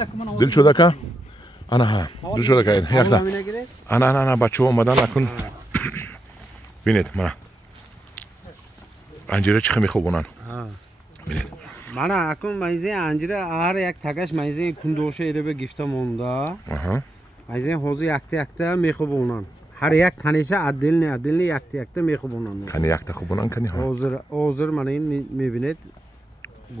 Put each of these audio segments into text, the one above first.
Dilshod aka, ana ha, Dilshod aka in yakda. Ana bachcha omadan akun. Bined, mana. Anjira chiqib mexobonan. Bined. Mana akun mayze anjira har yak tagash mayze kundosha erebe giftam onda. Aha. Mayze hozi yakta mexobonan. Har yak tanisha adilni yakta mexobonan. Kani yakta khobonan kani ha. Hozir mana in mebined.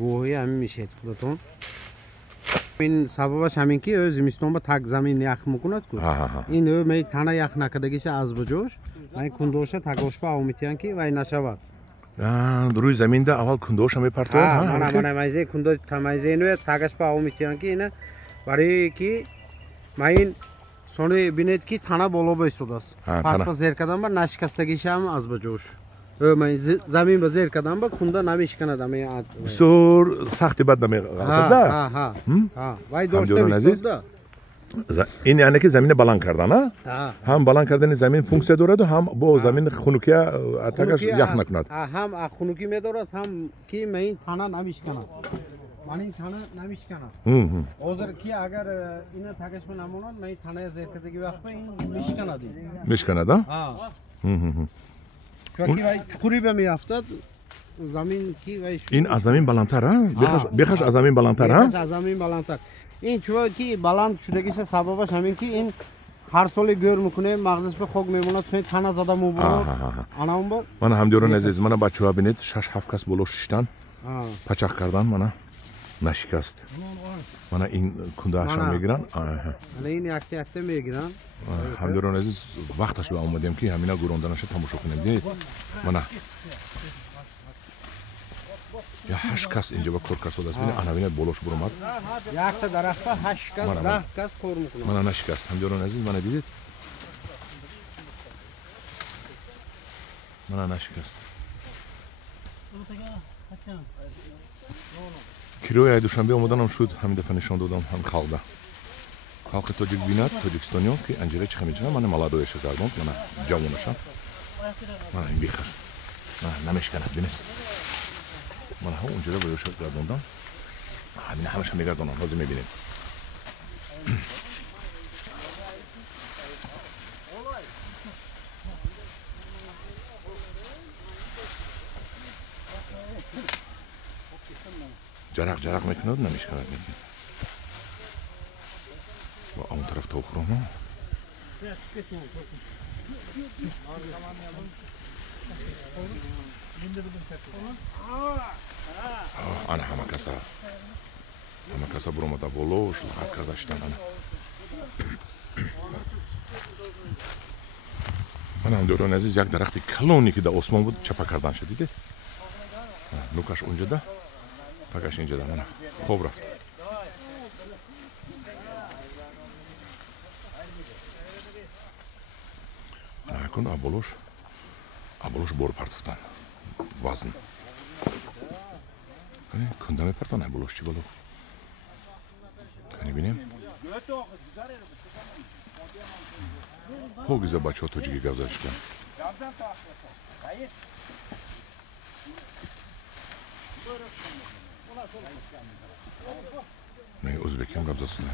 Go'yi ham mishet xudoton. این سببش همین که از زمستون با تک زمین یخ میکند کو این می تنها یخ نکدگیش از بجوش من کندوشه تگوش با اومیتیان که وای نشود روی زمین ده اول کندوش هم پرتو من مایزه کندوش تمایزه نو تگش با اومیتیان که اینه برای کی من سونی بینید کی تنها بالا بیستوداست پس زرکدان با نشکستگیش هم از بجوش من زمین به زیر کدام با کنده نمیشکنه دمی آد سور سختی بد نمی غلطه ها وای دوسته بیستوده این یعنی که زمین بلند کردن هم بلند کردن زمین فونکسیون دارد و هم با زمین خنوکی اتاقش یخ نکند هم خنوکی میدارد هم کی من تنها نمیشکنه من این تنها نمیشکنه اوزر کی اگر این تاکش من نمونن من تنها زیر کدگی وقت این میشکنه دی میشکنه دا چون که چکوری به میافتاد زمین کی وای این از زمین بلندتر بخش از زمین بلندتر از زمین بلندتر این چون که بلند شدگیش سببش همین که این هر سال گور میکنه مغزش به خوک میمونه توی تنه زده مو بود انا اون بود من هم دیرون عزیز من بچه‌ها بینید 6-7 کس بلوش شدن پچاق کردن من نشکست من این کنده اشم میگیرن این یکته میگیرن هم دیرون عزیز وقتش به اومدیم که همینا گروندنش تماشا کنیم دید من یا 8 کس اینجا با کار کرد است ببین انا ببین بلوش برآمد یک تا درخت 8 کس 10 کس کار میکنه من نشکست هم دیرون عزیز من دیدید من نشکست کیلوی دوشنبه اومدنم شد همین دفعه نشون دادم هم خالده خالق توجیک بینات توجیکستانیو که انجیره چه میکنه من مالادویش کردم من جوانشم من این بیخر من نمیشکنه ببین من هم اونجا رو بهش کردم همین همش میگردونم حاضر میبینیم جرق میکند نمیشکند با اون طرف توخرم انا همه کسا برامده بولوش لغت کردشتن من هم دوران عزیز یک درخت کلونی که در آسمان بود چپا کردن شد دیده نوکش اونجا ده تاکش اینجا ده من خوب رفت نکن ابولوش بور پرتفتن وزن کنده میپرتن ابولوش چی بلو کنی بینیم خوگیزه بچه ها توجیگی گوزش کن نه ازبکی هم گوزه سونه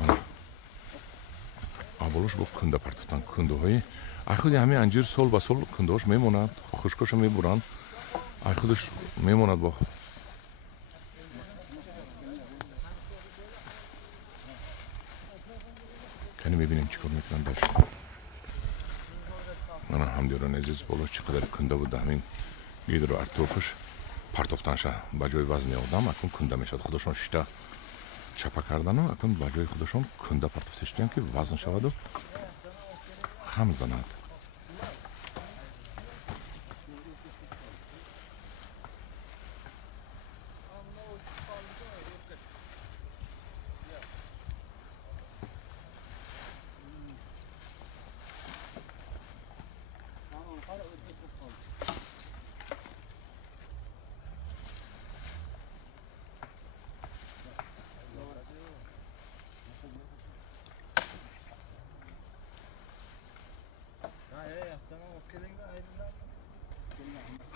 من ابولوش با کنده پرتفتن کنده های ای خودی همه انجیر سال با سال کنده هاش میموند خشکاش میبرن ای خودش میموند با کنی میبینیم چیکار میکنن داشت من هم دیران عزیز بالاش چقدر کنده بود همین گیدر و ارتوفش پرتفتنش با جای وزن آدم اکن کنده میشد خودشون شیطه چپا کردن و اکن با جای خودشون کنده پرتفتش دیدن که وزن شود و خم زند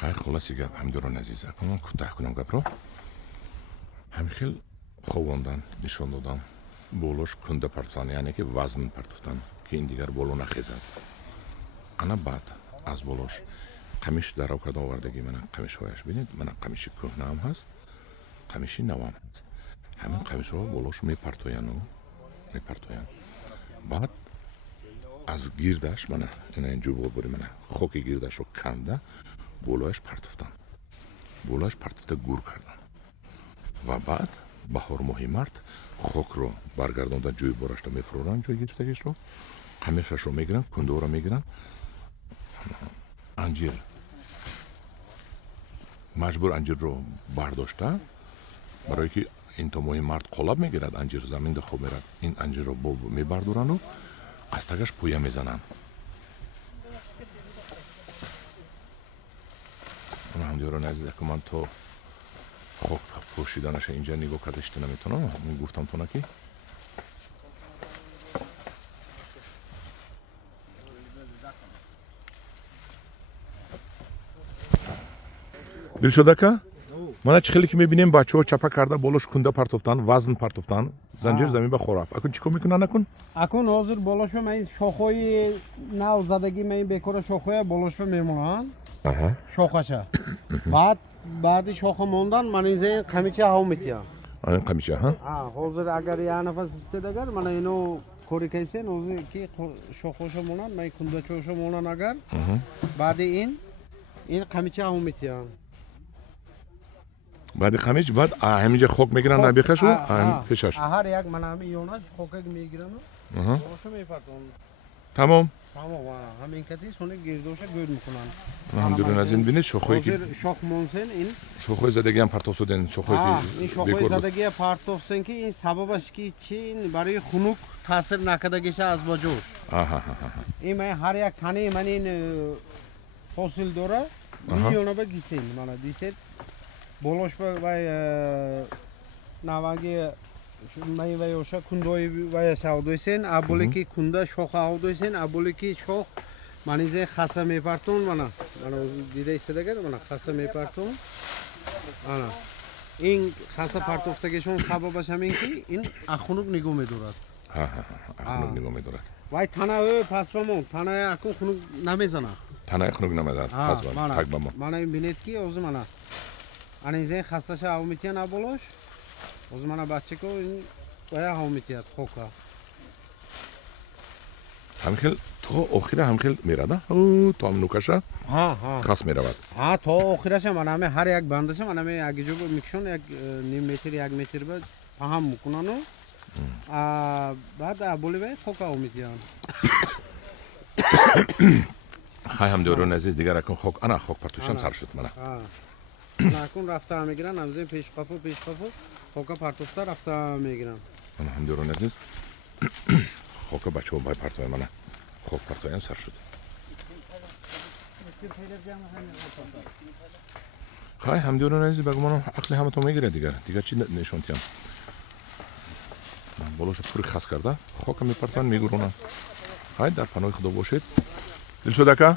خیلی خلاصی گپ هم دوران عزیز اکنون کوتاه کنم گپ رو همین خیلی ховондан нишон додам болош кунда партофтан яъне ки вазн партофтан ки ин дигар боло нахезад. ана баъд аз болош қамиш даро карда овардагӣ мана қамишҳояш бинед мана қамиши кӯҳнаам ҳаст қамиши навам ҳаст ҳамин қамишҳо болош мепартояну мепартоянд баъд аз гирдаш мана ина ин ҷубо бури мана хоки гирдашро канда болояш партофтан болояш партофта гур кардан ва баъд баҳор моҳи мард хокро баргардонда ҷӯи борашро мефуроранд ҷои гирифтагиашро қамишашро мегиранд кундаҳоро мегиранд анҷир маҷбур анҷирро бардошта барое ки ин то моҳи мард қолаб мегирад анҷир заминда хоб мерад ин анҷирро мебардорану аз тагаш пӯя мезананд ҳамдиёрони азиз яко ман то хоб пӯшиданаша инҷа нигоҳ карда шида наметавонам гуфтам тона ки дилшодака мана чӣ хеле ки мебинем бачаҳо чапа карда болош кунда партофтан вазн партофтан занҷир замин ба хор рафт акун чӣ кор мекунанд акун акун ҳозир болошо ман шохҳои нав задагӣ ман бекора шохҳоя болошо мемонанд шохаша баъди шоха мондан ман инза қамича ҳав метиям қамича ҳозир агар як нафас истед агар мана ино кори кайсен ҳозир ки шохҳоша монанд ман кундачаҳоша монанд агар баъди ин қамича ҳав метиям баъди қамич баъд ҳаминҷа хок мегиранд набихашу пешаш ҳар як мана ҳамин ёнаш хокак мегирану болошо мепартонанд тамом ҳамин кати сони гирдоша гӯд мекунанд ҳамдулилла аз ин бинед шохҳое ки шох монсен ин шохҳои задагиам партофсуден шохҳое ки ин шохҳои задагия партофсен ки ин сабабаш ки чи барои хунук таъсир накардагиша аз ба ҷош ин ман ҳар як тани ман ин ҳосил дора миёнаба гисен мана дисед болош вай наваги май вай оша кундои вай савдойсен аболе ки кунда шоха ҳавдойсен аболе ки шох манизе хаса мепартон мана дида истедагар мана хаса мепартон ана ин хаса партофтагишон сабабаш ҳамин ки ин ахунук нигоҳ медорад ахунук нигоҳ медорад вай танао пасбамон танаи акун хунук намезанад танаи хунук намезанад пасбамон мана ин бинед ки озир мана анизен хасташа ҳав метияд аболош озир мана бачако ин бая ҳав метияд хока ҳамхел то охира ҳамхел мерада то ҳамнукаша хас меравад то охираша мана ҳаме ҳар як бандаша мана ҳаме як ҷо мекушон як ним метр як метр ба паҳам мекунану баъд аболи вай хока ҳав метияд хай ҳамдиёрони азиз дигар акун хок ана хок партӯшам сар шуд мана накун рафта мегиранд амзен пешқафу хока партофта рафта мегиранд мана ҳамдиёрони азиз хока бачаҳо бай партоянд мана хок партоям сар шуд хай ҳамдиёрони азиз ба гумонам ақли ҳаматон мегирад дигар чӣ нишонтиям болоша пури хас карда хока мепартоянд мегуронанд хай дар паноҳи худо бошед дилшодака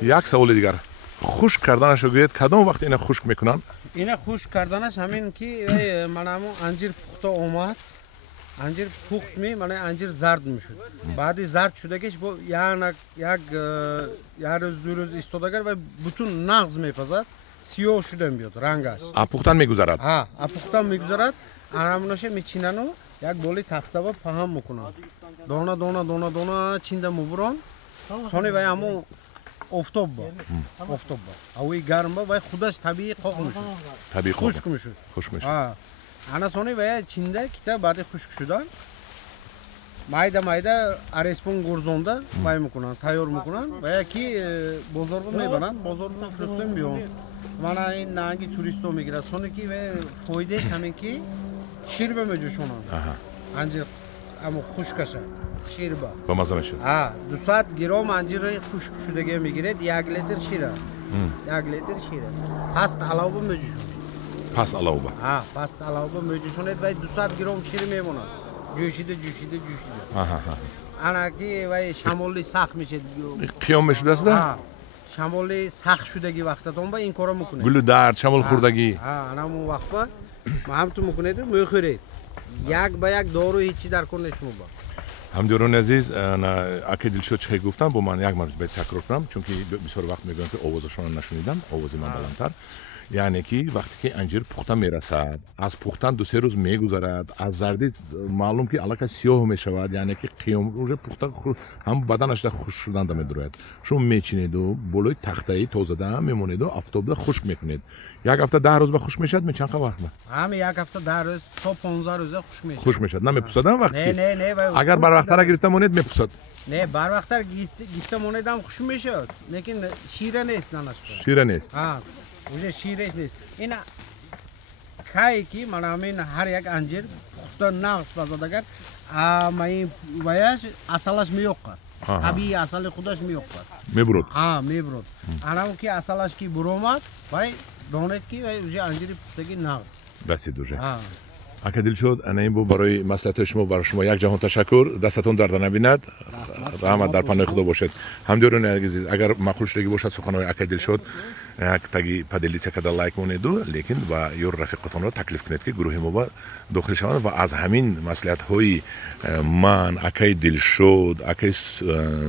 як саволи дигар хушк карданашро гӯед кадом вақт ина хушк мекунанд ина хушк карданаш ҳамин ки манамо анҷир пухта омад анҷир пухт ми мана анҷир зард мешуд баъди зард шудагиш бо як рӯз ду рӯз истодагар ва бутун нағз мепазад сиёҳ шуда меёд рангаш апухтан мегузарад апухтан мегузарад анамуноша мечинану як боли тахтаба паҳам мекунанд дона дона дона дона чинда мубурон сони вай ҳамо офтоб ба ҳавои гарм ба вай худаш табиӣ қоқ мешуд хушк мешуд ана сони вая чинда кита баъди хушк шуда майда майда ареспон гурзонда вай мекунанд тайёр мекунанд вая ки бозорба мебаранд бозорба фурӯхтем биён мана ин наҳанги туристо мегирад сони ки вай фоидаш ҳамин ки ширба меҷӯшонанд анҷир амо хушкаша ширба ба маза мешуд 200 гиром анҷири хушк шудагӣ мегиред 1 литр шира 1 литр шира паст алавба меҷӯшонед паст алавба паст алавба меҷӯшонед вай 200 гиром шир мемонад ҷӯшида ана ки вай шамоли сахт мешед қиём мешудааст шамоли сахт шудагӣ вақтатон ба ин кора мекунед гулу дард шамол хӯрдагӣ анамо вақтба ма ҳам ту мекунед мехӯред یک به یک دارو هیچی در کن نشون با ҳамдиёрони азиз ака дилшод чихе гуфтам бо ман як маротиба такрор кунам чунки бисёр вақт мегӯям ки овозашонро нашунидам овози ман баландтар яъне ки вақте ки анҷир пухта мерасад аз пухтан ду-се рӯз мегузарад аз зарди маълум ки аллакай сиёҳ мешавад яъне ки қиём уже пухта ҳам баданашда хушк шуданда медурояд шумо мечинеду болои тахтаи тозада мемонеду афтобда хушк мекунед як ҳафта 10 рӯз ба хушк мешавад чанд вақт ҳами як ҳафта 10 рӯз то 15 рӯза хушк мешавад намепусадам вақти не агар барвақтара гирифта монед мепусад не барвақтар гирифта монедам хуш мешавад лекин шира нест шира нест уже ширеш нест ина кай ки ман ҳамин ҳар як анҷир пухта нағз пазад агар маин ваяш асалаш меёқад табии асали худаш меёқад мебурод мебурод анам ки асалаш ки буромад вай донед ки вай уже анҷири пухтаги нағз расид уже ака дилшод ана ин бу барои маслиҳатҳои шумо барои шумо як ҷаҳон ташаккур дастатон дарда набинад раҳмат дар паноҳи худо бошед ҳамдиёрони азиз агар маъқул шудагӣ бошад суханҳои ака дилшод як таги поделиться карда лайк монеду лекин ва ё рафиқатонро таклиф кунед ки гурӯҳи мо ба дохил шаванд ва аз ҳамин маслиҳатҳои ман акаи дилшод акаи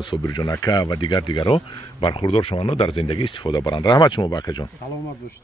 собирҷон ака ва дигарҳо бархурдор шаванд дар зиндагӣ истифода баранд раҳмат шумо ба акаҷон саломат бошед